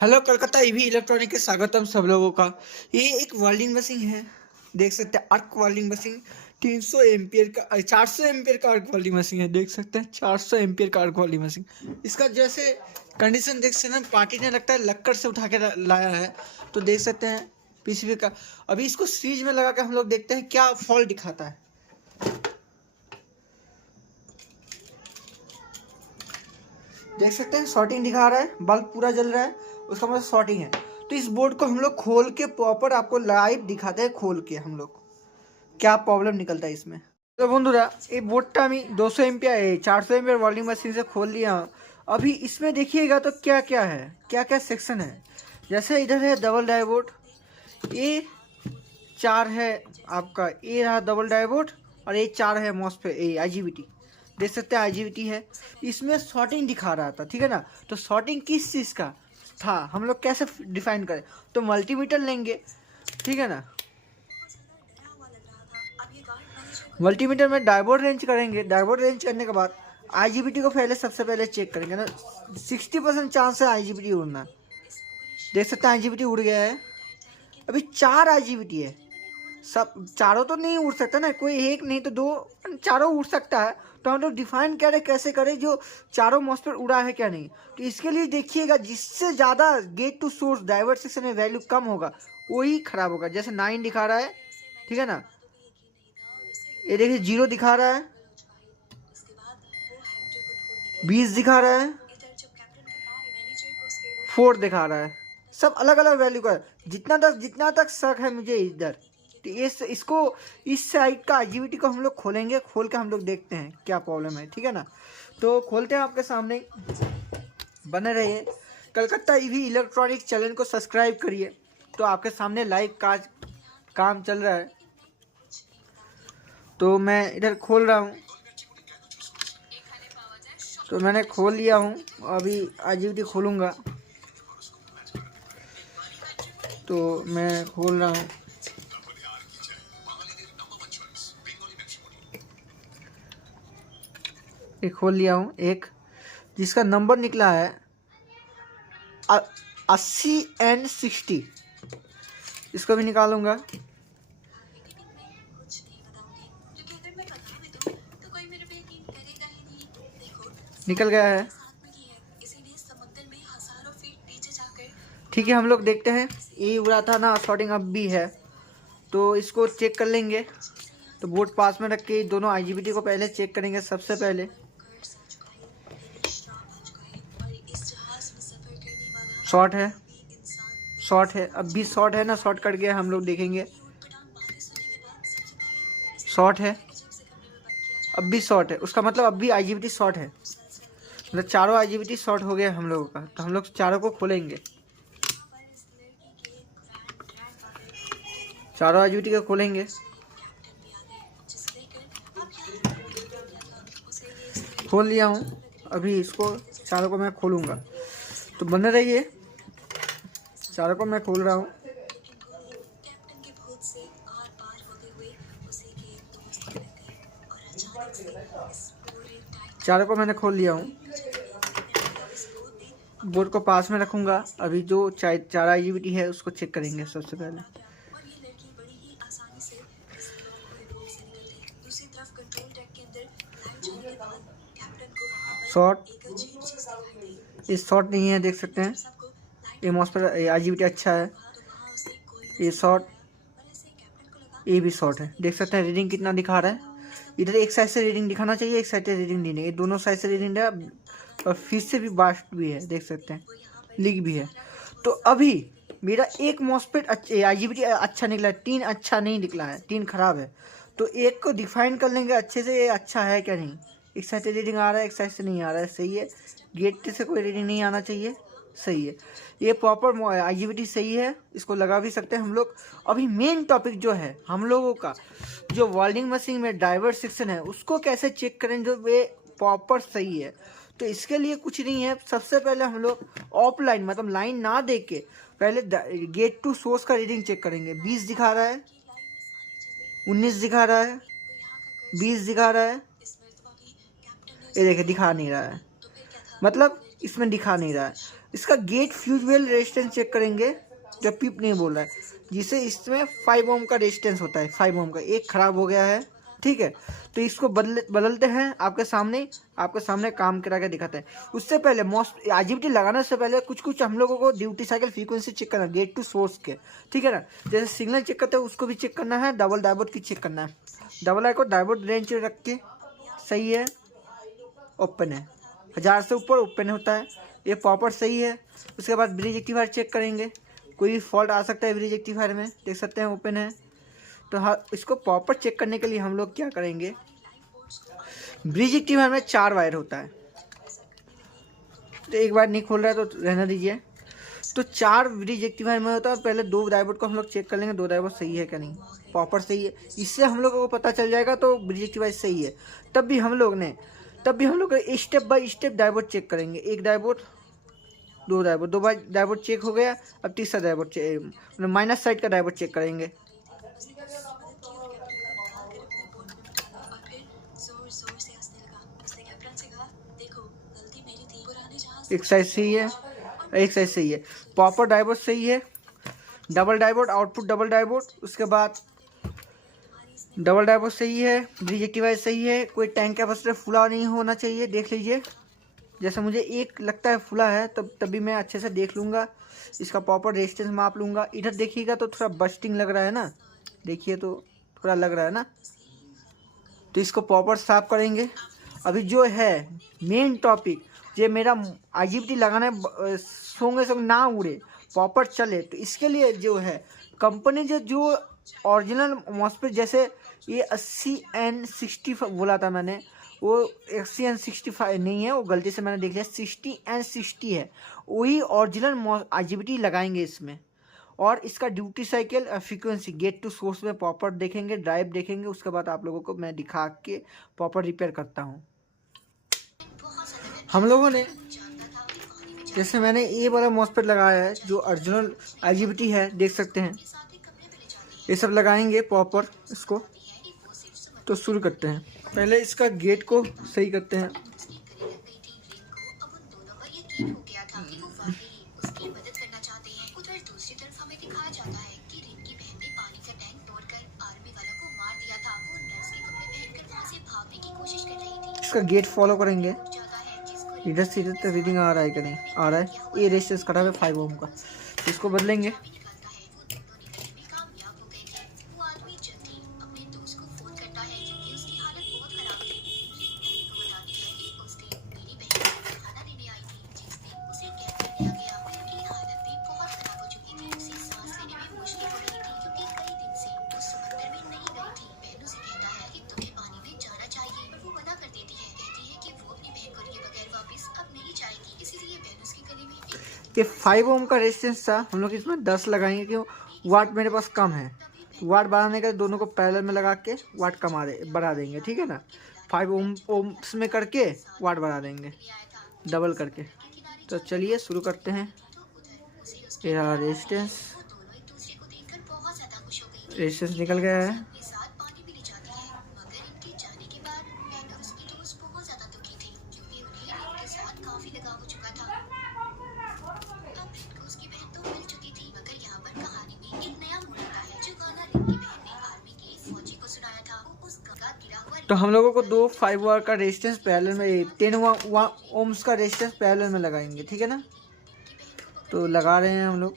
Hello Calcutta EV electronic के स्वागतम सब लोगों का। ये एक वेल्डिंग मशीन है, देख सकते हैं। अर्क वेल्डिंग मशीन 300 एम्पियर का 400 एम्पियर का अर्क वेल्डिंग मशीन है, देख सकते हैं। 400 एम्पियर का अर्क वेल्डिंग मशीन। इसका जैसे कंडीशन देख सकते हैं, पार्टी ने लगता है लक्कड़ से उठा के लाया है। तो देख सकते हैं पीसीबी का। अभी इसको सीरीज में लगा के हम लोग देखते हैं क्या फॉल्ट दिखाता है। देख सकते हैं शॉर्टिंग दिखा रहा है, बल्ब पूरा जल रहा है, उसका मतलब शॉर्टिंग है। तो इस बोर्ड को हम लोग खोल के प्रॉपर आपको लाइव दिखाते हैं, खोल के हम लोग क्या प्रॉब्लम निकलता है इसमें। तो बंधुरा ये बोर्डटा আমি 200 एम्पियर 400 एम्पियर वेल्डिंग मशीन से खोल लिया हूँ। अभी इसमें देखिएगा तो क्या क्या है, क्या क्या सेक्शन है। जैसे इधर है डबल डाइवोड, ये 4 है आपका, ये रहा डबल डाइवोड, और ये 4 है मॉसफेट, ये आईजीबीटी। देख सकते हैं आईजीबीटी है। इसमें शॉर्टिंग दिखा रहा था, ठीक है ना। तो शॉर्टिंग किस चीज़ का था, हम लोग कैसे डिफाइन करें। तो मल्टीमीटर लेंगे, ठीक है ना। मल्टीमीटर में डायोड रेंज करेंगे। डायोड रेंज करने के बाद आईजीबीटी को पहले सबसे पहले चेक करेंगे ना। 60% चांस है आईजीबीटी उड़ना। देख सकते हैं आईजीबीटी उड़ गया है। अभी 4 आईजीबीटी है, सब चारों तो नहीं उड़ सकता ना, कोई एक नहीं तो 2, चारों उड़ सकता है। तो हम लोग डिफाइन करें कैसे करें जो चारों मॉसफेट उड़ा है क्या नहीं। तो इसके लिए देखिएगा, जिससे ज़्यादा gate to source divert section में वैल्यू कम होगा वही खराब होगा। जैसे 9 दिखा रहा है, ठीक है ना। ये देखिए 0 दिखा रहा है, 20 दिखा रहा है, 4 दिखा रहा है। सब अलग अलग वैल्यू का है। जितना तक शक है मुझे इधर, तो इसको इस साइड का आईजीबीटी को हम लोग खोलेंगे। खोल के हम लोग देखते हैं क्या प्रॉब्लम है, ठीक है ना। तो खोलते हैं आपके सामने, बने रहिए। कलकत्ता ईवी इलेक्ट्रॉनिक चैनल को सब्सक्राइब करिए। तो आपके सामने लाइव काम चल रहा है। तो मैं इधर खोल रहा हूँ, तो मैंने खोल लिया हूँ। अभी आईजीबीटी खोलूँगा, तो मैं खोल रहा हूँ। एक खोल लिया हूँ, एक जिसका नंबर निकला है 80N60। इसको भी निकालूंगा। निकल गया है, ठीक है। हम लोग देखते हैं, ये उड़ा था ना, शॉर्टिंग अब भी है। तो इसको चेक कर लेंगे। तो बोर्ड पास में रख के दोनों आईजीबीटी को पहले चेक करेंगे सबसे पहले। शॉर्ट है, शॉर्ट है, अब भी शॉर्ट है ना, शॉर्ट कट गया। हम लोग देखेंगे, शॉर्ट है, अब भी शॉर्ट है। उसका मतलब अब भी आईजीबीटी शॉर्ट है, मतलब चारों आईजीबीटी शॉर्ट हो गया हम लोगों का। तो हम लोग चारों को खोलेंगे, चारों आईजीबीटी को खोलेंगे। खोल लिया हूँ, अभी इसको चारों को मैं खोलूँगा। तो बने रहिए, चारों को मैं खोल रहा हूँ। चारों को मैंने खोल लिया हूँ। बोर्ड को पास में रखूँगा। अभी जो 4 आईजीबीटी है उसको चेक करेंगे सबसे पहले। शॉर्ट, ये शॉर्ट नहीं है, देख सकते हैं। ये मॉसफेट आईजीबीटी अच्छा है। ये शॉर्ट, ये भी शॉर्ट है। देख सकते हैं रीडिंग कितना दिखा रहा है। इधर एक साइड से रीडिंग दिखाना चाहिए, एक साइड से रीडिंग नहीं है। दोनों साइड से रीडिंग है, और फिर से भी बास्ट भी है, देख सकते हैं लीक भी है। तो अभी मेरा एक मॉसफेट आईजीबीटी अच्छा निकला है, 3 अच्छा नहीं निकला है, 3 खराब है। तो एक को डिफाइन कर लेंगे अच्छे से, ये अच्छा है क्या नहीं। एक साइड से रीडिंग आ रहा है, एक साइड से नहीं आ रहा है, सही है। गेट से कोई रीडिंग नहीं आना चाहिए, सही है। ये प्रॉपर आईजीबीटी सही है, इसको लगा भी सकते हैं हम लोग। अभी मेन टॉपिक जो है हम लोगों का, जो वेल्डिंग मशीन में डाइवर्ट सेक्शन है उसको कैसे चेक करें जो वे प्रॉपर सही है। तो इसके लिए कुछ नहीं है, सबसे पहले हम लोग ऑफलाइन, मतलब लाइन ना देख के पहले गेट टू सोर्स का रीडिंग चेक करेंगे। 20 दिखा रहा है, 19 दिखा रहा है, 20 दिखा रहा है। ये देखिए दिखा नहीं रहा है, मतलब इसमें दिखा नहीं रहा है। इसका gate fuse well resistance check करेंगे, जब पीप नहीं बोल रहा है, जिसे इसमें 5 ओम का रेजिस्टेंस होता है, 5 ओम का। एक खराब हो गया है, ठीक है, तो इसको बदलते हैं आपके सामने काम करा के दिखाते हैं। उससे पहले आईजीबीटी लगाने से पहले कुछ हम लोगों को ड्यूटी साइकिल फ्रीक्वेंसी चेक करना है, गेट टू सोर्स के, ठीक है ना। जैसे सिग्नल चेक करते हैं उसको भी चेक करना है, डबल डायोड की चेक करना है। डबल आई को डायोड रेंज रख के सही है, ओपन है, 1000 से ऊपर ओपन होता है, ये प्रॉपर सही है। उसके बाद ब्रिज रेक्टिफायर चेक करेंगे, कोई भी फॉल्ट आ सकता है ब्रिज रेक्टिफायर में, देख सकते हैं ओपन है। तो हाँ, इसको प्रॉपर चेक करने के लिए हम लोग क्या करेंगे, ब्रिज रेक्टिफायर में 4 वायर होता है, तो एक बार नहीं खोल रहा है तो रहना दीजिए। तो 4 ब्रिज रेक्टिफायर में होता है, पहले 2 डायोड को हम लोग चेक कर लेंगे, 2 डायोड सही है क्या नहीं, प्रॉपर सही है, इससे हम लोगों को पता चल जाएगा तो ब्रिज रेक्टिफायर सही है। तब भी हम लोग step by step diode check करेंगे, एक डायोड, 2 डायोड, 2 बार डायोड चेक हो गया, अब तीसरा डायोड माइनस साइड का डायोड चेक करेंगे। एक साइड सही है, एक साइड सही है, प्रॉपर डायोड सही है, double diode output double diode, उसके बाद डबल डायोड सही है, ब्रिज रेक्टिफायर सही है, कोई टैंक कैपेसिटर फुला नहीं होना चाहिए, देख लीजिए। जैसे मुझे एक लगता है फुला है, तभी मैं अच्छे से देख लूँगा, इसका प्रॉपर रेजिस्टेंस माप लूँगा। इधर देखिएगा तो थोड़ा बस्टिंग लग रहा है ना, देखिए तो थोड़ा लग रहा है ना, तो इसको प्रॉपर साफ करेंगे। अभी जो है मेन टॉपिक, ये मेरा आईजीबीटी लगाना सोंगे ना उड़े, प्रॉपर चले, तो इसके लिए जो है कंपनी जो ओरिजिनल मॉस्फेट, जैसे ये 80N65 बोला था मैंने, वो 80N65 नहीं है, वो गलती से मैंने देख लिया, 60N60 है, वही ओरिजिनल आईजीबीटी लगाएंगे इसमें। और इसका duty cycle frequency gate to source में प्रॉपर देखेंगे, ड्राइव देखेंगे, उसके बाद आप लोगों को मैं दिखा के प्रॉपर रिपेयर करता हूँ। हम लोगों ने जैसे मैंने ये वाला मॉस्फेट लगाया है जो ओरिजिनल आईजीबीटी है, देख सकते हैं, ये सब लगाएंगे प्रॉपर इसको। तो शुरू करते हैं, पहले इसका गेट को सही करते हैं। इसका गेट फॉलो करेंगे, इधर से इधर तक रीडिंग आ रहा है कि नहीं आ रहा है, ये रेजिस्टेंस कटा है 5 ओम का, इसको बदलेंगे। ये 5 ओम का रेजिस्टेंस था, हम लोग इसमें 10 लगाएंगे, क्यों, वाट मेरे पास कम है, वाट बढ़ाने का दोनों को पैरेलल में लगा के वाट बढ़ा देंगे, ठीक है ना। 5 ओम्स में करके वाट बढ़ा देंगे डबल करके। तो चलिए शुरू करते हैं। ये रहा रेजिस्टेंस निकल गया है। तो हम लोगों को 2 5 वाट का रेजिस्टेंस पैरेलल में, 10 ओम्स का रेजिस्टेंस पैरेलल में लगाएंगे, ठीक है ना। तो लगा रहे हैं हम लोग।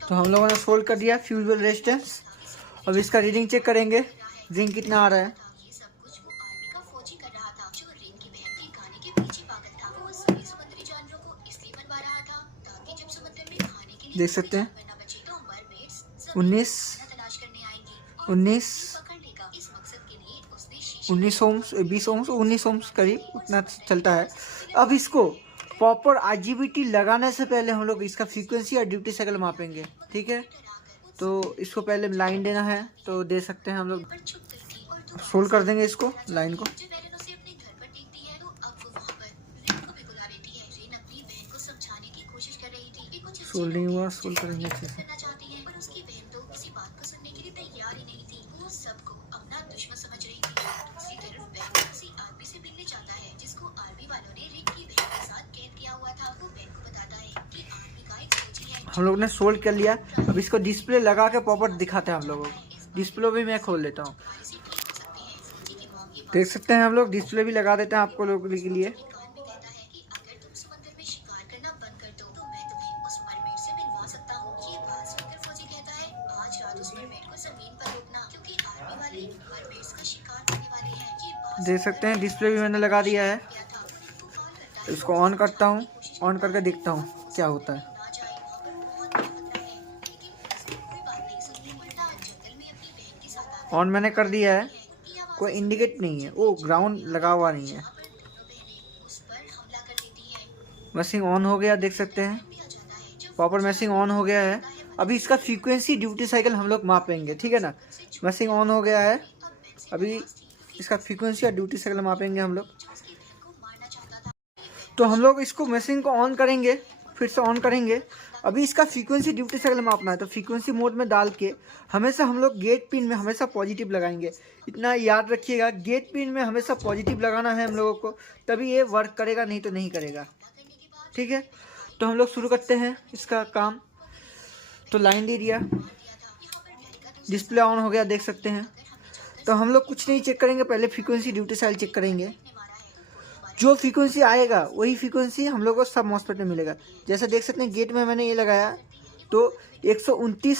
तो हम लोगों ने सोल्व कर दिया फ्यूज रेजिस्टेंस। अब इसका रीडिंग चेक करेंगे, रीडिंग कितना आ रहा है। देख सकते हैं 19 19 ओम्स 20 ओम्स 19 ओम्स करीब उतना चलता है। अब इसको प्रॉपर आईजीबीटी लगाने से पहले हम लोग इसका फ्रीक्वेंसी और ड्यूटी साइकिल मापेंगे, ठीक है। तो इसको पहले लाइन देना है, तो दे सकते हैं हम लोग, सोल्ड कर देंगे इसको लाइन को। सोल्ड नहीं हुआ, सोल्ड करेंगे अच्छे से। हम लोग ने सोल्ड कर लिया। अब इसको डिस्प्ले लगा के प्रॉपर दिखाते हैं हम लोगों को। डिस्प्ले भी मैं खोल लेता हूँ, देख सकते हैं हम लोग। डिस्प्ले भी लगा देते हैं आपको लोगों के लिए। देख सकते हैं डिस्प्ले भी मैंने लगा दिया है। इसको ऑन करता हूँ, ऑन करके देखता हूँ क्या होता है। ऑन मैंने कर दिया है, कोई इंडिकेट नहीं है, वो ग्राउंड लगा हुआ नहीं है। मैशिंग ऑन हो गया, देख सकते हैं प्रॉपर मैशिंग ऑन हो गया है। अभी इसका फ्रीक्वेंसी ड्यूटी साइकिल हम लोग मापेंगे, ठीक है ना। मैशिंग ऑन हो गया है, अभी इसका फ्रीक्वेंसी और ड्यूटी साइकिल मापेंगे हम लोग। तो हम लोग इसको मैशिंग को ऑन करेंगे, फिर से ऑन करेंगे। अभी इसका फ्रीक्वेंसी ड्यूटी साइकिल मापना है, तो फ्रीक्वेंसी मोड में डाल के हमेशा हम लोग गेट पिन में हमेशा पॉजिटिव लगाएंगे। इतना याद रखिएगा, गेट पिन में हमेशा पॉजिटिव लगाना है हम लोगों को, तभी ये वर्क करेगा, नहीं तो नहीं करेगा, ठीक है। तो हम लोग शुरू करते हैं इसका काम। तो लाइन दे दिया, डिस्प्ले ऑन हो गया, देख सकते हैं। तो हम लोग कुछ नहीं चेक करेंगे, पहले फ्रीक्वेंसी ड्यूटी साइकिल चेक करेंगे। जो फ्रीक्वेंसी आएगा वही फ्रीक्वेंसी हम लोग को सब मॉस्फेट में मिलेगा। जैसे देख सकते हैं गेट में मैंने ये लगाया तो 129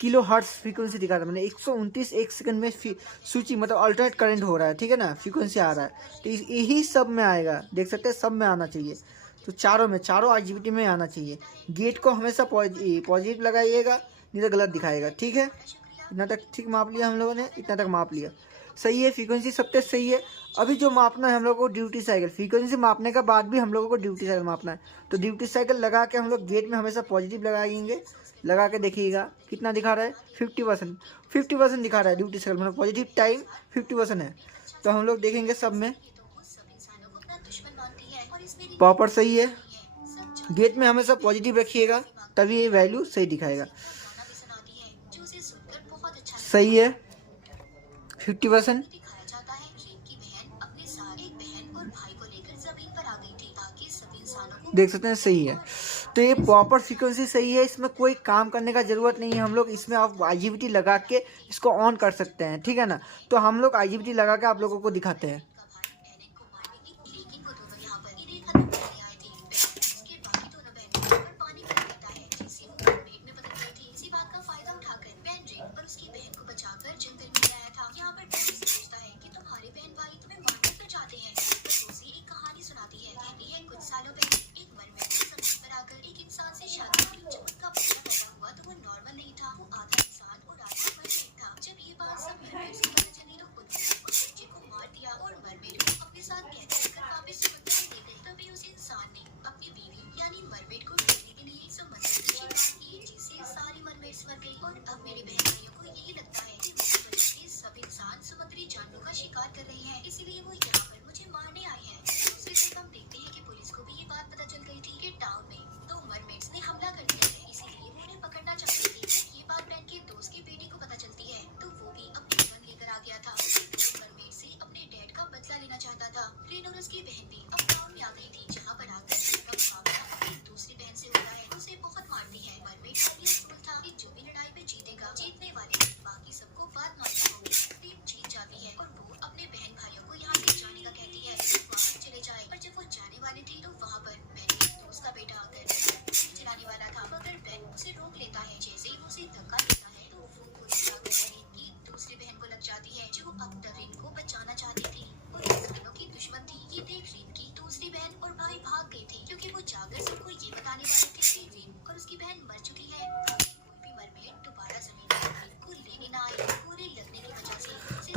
किलो हर्ट्ज फ्रीक्वेंसी दिखा रहा है। मैंने 129 एक सेकंड में सूची मतलब अल्टरनेट करंट हो रहा है, ठीक है ना, फ्रीक्वेंसी आ रहा है। तो यही सब में आएगा, देख सकते हैं सब में आना चाहिए। तो चारों आईजीबीटी में आना चाहिए। गेट को हमेशा पॉजिटिव लगाइएगा, नहीं तो गलत दिखाएगा, ठीक है। इतना तक ठीक माप लिया हम लोगों ने, इतना तक माप लिया, सही है। फ्रीक्वेंसी सब तक सही है। अभी जो मापना है हम लोगों को ड्यूटी साइकिल, फ्रीक्वेंसी मापने का बाद भी हम लोगों को ड्यूटी साइकिल मापना है। तो ड्यूटी साइकिल लगा के हम लोग गेट में हमेशा पॉजिटिव लगाएंगे। लगा के देखिएगा कितना दिखा रहा है, 50% दिखा रहा है ड्यूटी साइकिल, मतलब पॉजिटिव टाइम 50% है। तो हम लोग देखेंगे सब में प्रॉपर सही है। गेट में हमेशा पॉजिटिव रखिएगा, तभी ये वैल्यू सही दिखाएगा। सही है 50%। देख सकते हैं सही है। तो ये प्रॉपर फ्रीक्वेंसी सही है, इसमें कोई काम करने का ज़रूरत नहीं है। हम लोग इसमें आप आईजीबीटी लगा के इसको ऑन कर सकते हैं, ठीक है ना। तो हम लोग आईजीबीटी लगा के आप लोगों को दिखाते हैं।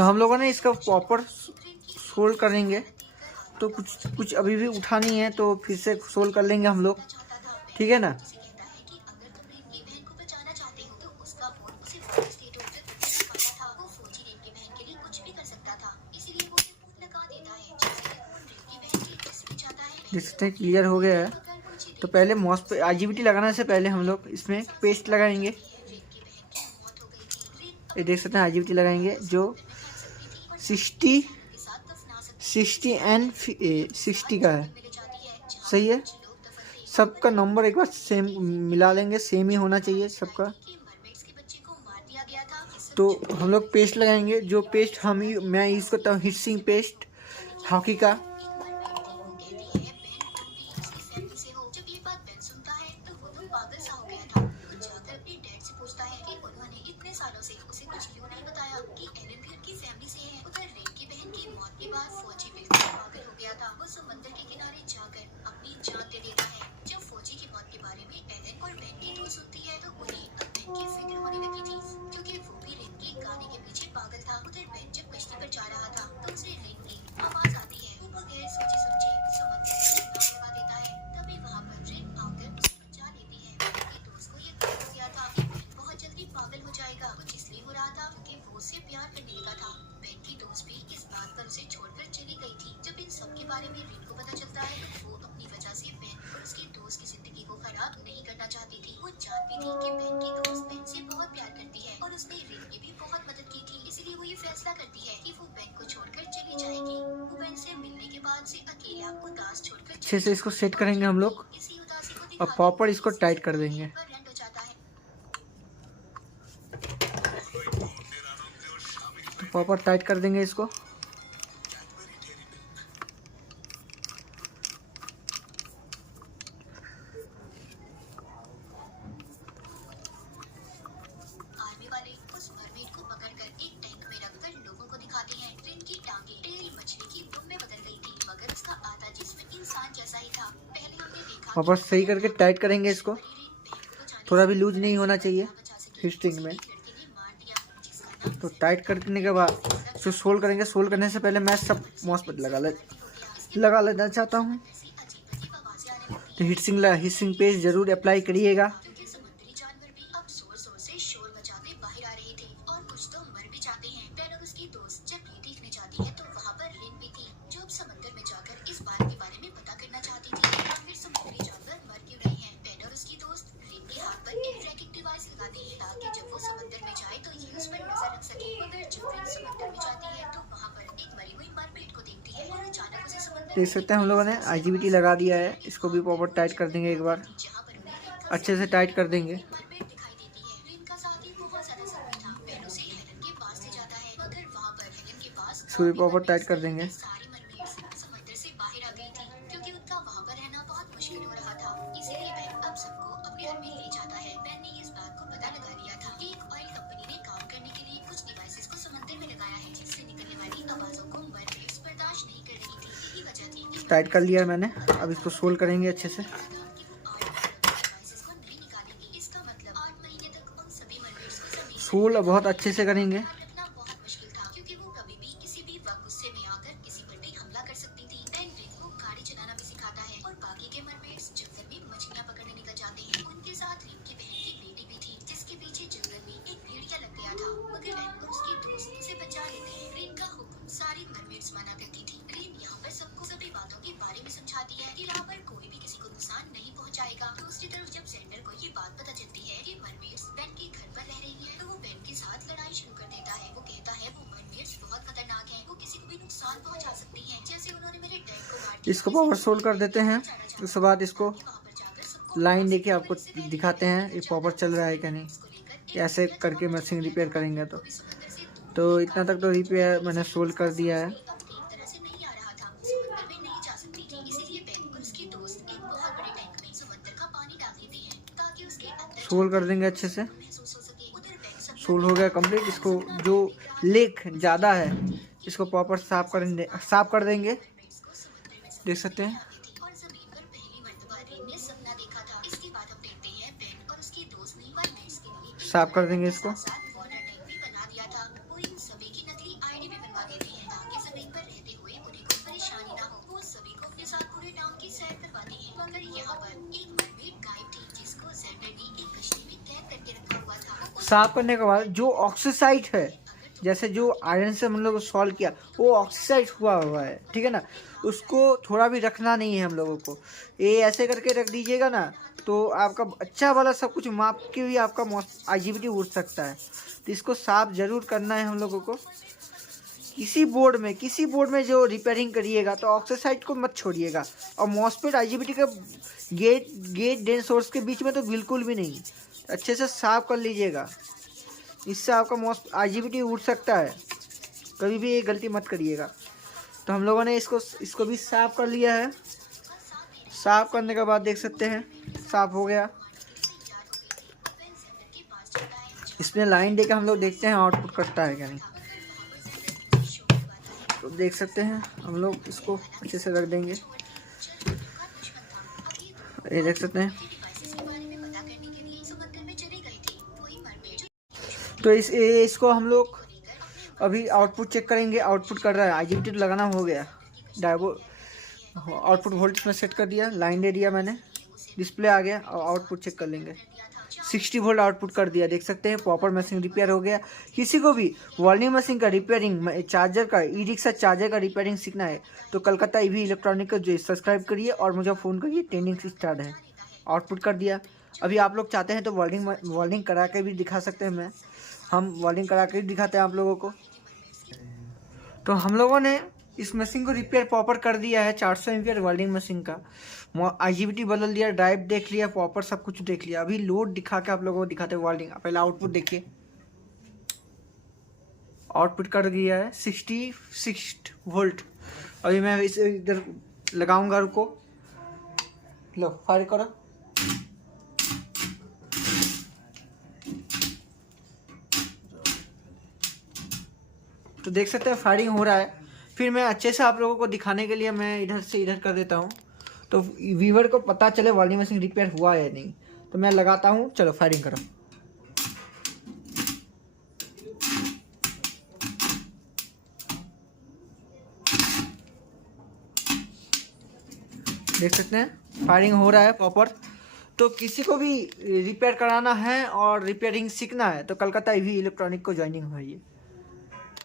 तो हम लोगों ने इसका प्रॉपर सोल्व करेंगे, तो कुछ अभी भी उठा नहीं है, तो फिर से सोल्व कर लेंगे हम लोग, ठीक है ना। देख सकते हैं क्लियर हो गया है। तो पहले आईजीबीटी लगाने से पहले हम लोग इसमें पेस्ट लगाएंगे। ये देख सकते हैं आईजीबीटी लगाएंगे जो 60 एंड 60 का है, सही है। सबका नंबर एक बार सेम मिला लेंगे, सेम ही होना चाहिए सबका। तो हम लोग पेस्ट लगाएंगे, जो पेस्ट मैं यूज़ करता हूँ हिटसिंग पेस्ट हॉकी का। अच्छे से इसको सेट करेंगे हम लोग और प्रॉपर इसको टाइट कर देंगे। तो प्रॉपर टाइट कर देंगे इसको। वापस सही करके टाइट करेंगे इसको, थोड़ा भी लूज नहीं होना चाहिए हिटसिंग में। तो टाइट करने के बाद इसको सोल्ड करेंगे। सोल्ड करने से पहले मैं सब मॉसपेट लगा लेना चाहता हूँ। तो हिटसिंग पेस्ट जरूर अप्लाई करिएगा। देख सकते हैं हम लोगों ने आईजीबीटी लगा दिया है। इसको भी प्रॉपर टाइट कर देंगे, एक बार अच्छे से टाइट कर देंगे। इसको भी प्रॉपर टाइट कर देंगे। टाइट कर लिया मैंने, अब इसको सोल्ड करेंगे अच्छे से। सोल्ड बहुत अच्छे से करेंगे। इसको पावर सोल्ड कर देते हैं। उसके बाद इसको लाइन लेके आपको दिखाते हैं ये पावर चल रहा है क्या नहीं। ऐसे करके मशीन रिपेयर करेंगे। तो इतना तक तो रिपेयर मैंने सोल्ड कर दिया है। सोल्ड कर देंगे अच्छे से। सोल्ड हो गया कंप्लीट। इसको जो लीक ज़्यादा है इसको प्रॉपर साफ कर देंगे। देख सकते हैं साफ कर देंगे इसको। साफ करने के बाद जो ऑक्सीसाइड है, जैसे जो आयरन से हम लोग सॉल्व किया वो ऑक्सीसाइड हुआ है, ठीक है ना, उसको थोड़ा भी रखना नहीं है हम लोगों को। ये ऐसे करके रख दीजिएगा ना तो आपका अच्छा वाला सब कुछ माप के भी आपका IGBT उड़ सकता है। तो इसको साफ ज़रूर करना है हम लोगों को। किसी बोर्ड में जो रिपेयरिंग करिएगा तो ऑक्सीसाइड को मत छोड़िएगा, और मॉसफेट IGBT के गेट ड्रेन सोर्स के बीच में तो बिल्कुल भी नहीं। अच्छे से साफ कर लीजिएगा, इससे आपका IGBT उड़ सकता है। कभी भी ये गलती मत करिएगा। तो हम लोगों ने इसको भी साफ कर लिया है। साफ करने के बाद देख सकते हैं साफ हो गया। इसमें लाइन देकर हम लोग देखते हैं आउटपुट कटता है क्या नहीं। तो देख सकते हैं हम लोग इसको अच्छे से रख देंगे। ये देख सकते हैं। तो इसको हम लोग अभी आउटपुट चेक करेंगे। आउटपुट कर रहा है, IGBT तो लगाना हो गया। आउटपुट वोल्टेज में सेट कर दिया, लाइन दे दिया मैंने, डिस्प्ले आ गया और आउटपुट चेक कर लेंगे। 60 वोल्ट आउटपुट कर दिया। देख सकते हैं प्रॉपर मशीन रिपेयर हो गया। किसी को भी वेल्डिंग मशीन का रिपेयरिंग, चार्जर का, ई-रिक्शा चार्जर का रिपेयरिंग सीखना है तो कलकत्ता EV इलेक्ट्रॉनिक को जो सब्सक्राइब करिए और मुझे फ़ोन करिए, ट्रेनिंग स्टार्ट है। आउटपुट कर दिया। अभी आप लोग चाहते हैं तो वेल्डिंग करा के भी दिखा सकते हैं। हम वेल्डिंग करा के भी दिखाते हैं आप लोगों को। तो हम लोगों ने इस मशीन को रिपेयर प्रॉपर कर दिया है। 400 एम्पियर वेल्डिंग मशीन का IGBT बदल दिया, ड्राइव देख लिया, प्रॉपर सब कुछ देख लिया। अभी लोड दिखा के आप लोगों को दिखाते हैं वेल्डिंग। पहले आउटपुट देखिए, आउटपुट कर दिया है 66 वोल्ट। अभी मैं इसे इधर लगाऊंगा, रुको, लो फायर करो। तो देख सकते हैं फायरिंग हो रहा है। फिर मैं अच्छे से आप लोगों को दिखाने के लिए मैं इधर से इधर कर देता हूँ, तो व्यूअर को पता चले वेल्डिंग मशीन रिपेयर हुआ है नहीं। तो मैं लगाता हूँ, चलो फायरिंग करो। देख सकते हैं फायरिंग हो रहा है प्रॉपर। तो किसी को भी रिपेयर कराना है और रिपेयरिंग सीखना है तो कलकत्ता EV इलेक्ट्रॉनिक को ज्वाइनिंग होइए।